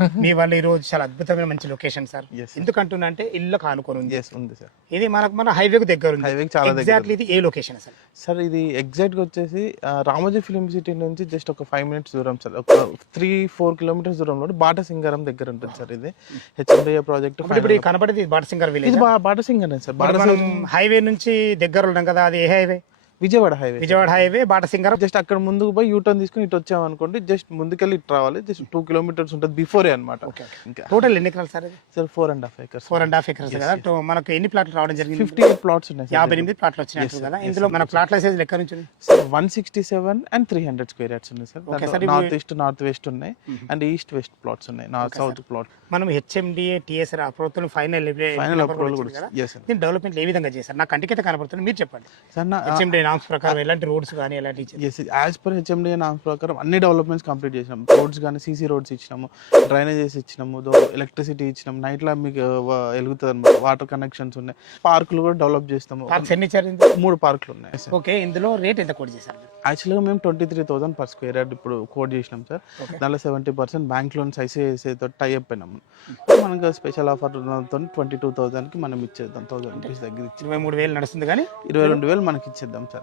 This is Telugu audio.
మీ వాళ్ళు ఈ రోజు చాలా అద్భుతమైన మంచి లొకేషన్ సార్. Yes, sir. ఎందుకంటున్నా అంటే ఇల్లు కానుకొని ఉంది. ఎస్ ఉంది సార్. ఇది మన హైవేకు దగ్గర ఉంది. హైవేకి చాలా దగ్గర ఎగ్జాక్ట్లీ ఇది ఏ లొకేషన్ అసలు? సార్ ఇది ఎగ్జాక్ట్గా వచ్చేసి రామోజీ ఫిలిం సిటీ నుంచి జస్ట్ ఒక 5 minutes దూరం సార్. ఒక 3-4 kilometers దూరంలో బాటా సింగారం దగ్గర ఉంటుంది సార్. ఇది హెచ్ఎండిఏ ప్రాజెక్ట్. ఇప్పుడు ఈ కనపడేది బాటసింగర్ విలేజ్. ఇది బాటా సింగర్ సార్. మనం హైవే నుంచి దగ్గర ఉన్నాం కదా, అది ఏ highway? Vijayawada highway. Vijayawada highway Batasingar. Just అక్కడ ముందుకు పోయి యూటర్న్ తీసుకుని ఇటు వచ్చామనుకోండి, జస్ట్ ముందుకెళ్ళి ఇటు రావాలి. జస్ట్ 2 kilometers ఉంటుంది బిఫోరే అనమాట. ఇంకా టోటల్ ఎన్ని ఎకరాలు సార్ ఇది? Sir 4.5 acres. 4.5 acres కదా. మనకు ఎన్ని ప్లాట్లు రావడం జరిగింది? 58 plots ఉన్నాయి సార్. 58 ప్లాట్లు వచ్చినట్టు కదా. ఇందులో మన ప్లాట్ల సైజ్ లెక్క నుంచి సార్ 167 and 300 square yards ఉన్నాయి sir. North east north west ఉన్నాయి అండ్ ఈస్ట్ వెస్ట్ ప్లాట్స్ ఉన్నాయి. North south plot. మనం HMDA TSR approval final approval కూడా. yes sir. దీని డెవలప్మెంట్ ఏ విధంగా చేశారు? నా కంటికైతే కనబడుతుంది, మీరు చెప్పండి. సార్ హెచ్ఎండిఏ నామ్స్ ప్రకారం ఎలాంటి రోడ్స్ కానీ ఎలాంటి? యాజ్ పర్ హెచ్ఎండిఏ నామ్స్ ప్రకారం అన్ని డెవలప్మెంట్స్ కంప్లీట్ చేసినాం. రోడ్స్ కానీ సీసీ రోడ్స్ ఇచ్చినాము, డ్రైనేజెస్ ఇచ్చినాము, ఎలక్ట్రిసిటీ ఇచ్చినాం, నైట్ లా మీకు వెలుగుతుంది అనమాట. వాటర్ కనెక్షన్స్ ఉన్నాయి. పార్కులు కూడా డెవలప్ చేస్తాము. పార్క్స్ ఎన్ని ఇచ్చారు? 3 పార్కులు ఉన్నాయి. ఓకే, ఇందులో రేట్ ఎంత కోట్ చేశారు? యాక్చువల్గా మేము 23,000 per square yard ఇప్పుడు కోట్ చేసినాం సార్. దానిలో 70% బ్యాంక్ లోన్స్ ఐసిఐసిఐ తోటి టై అయిపోయినాము. మనకు స్పెషల్ ఆఫర్ 22,000కి మనం ఇచ్చేద్దాం. 1,000 రూపీస్ దగ్గర 23,000 నడుస్తుంది కానీ 22,000 మనకి ఇచ్చేద్దాం సార్.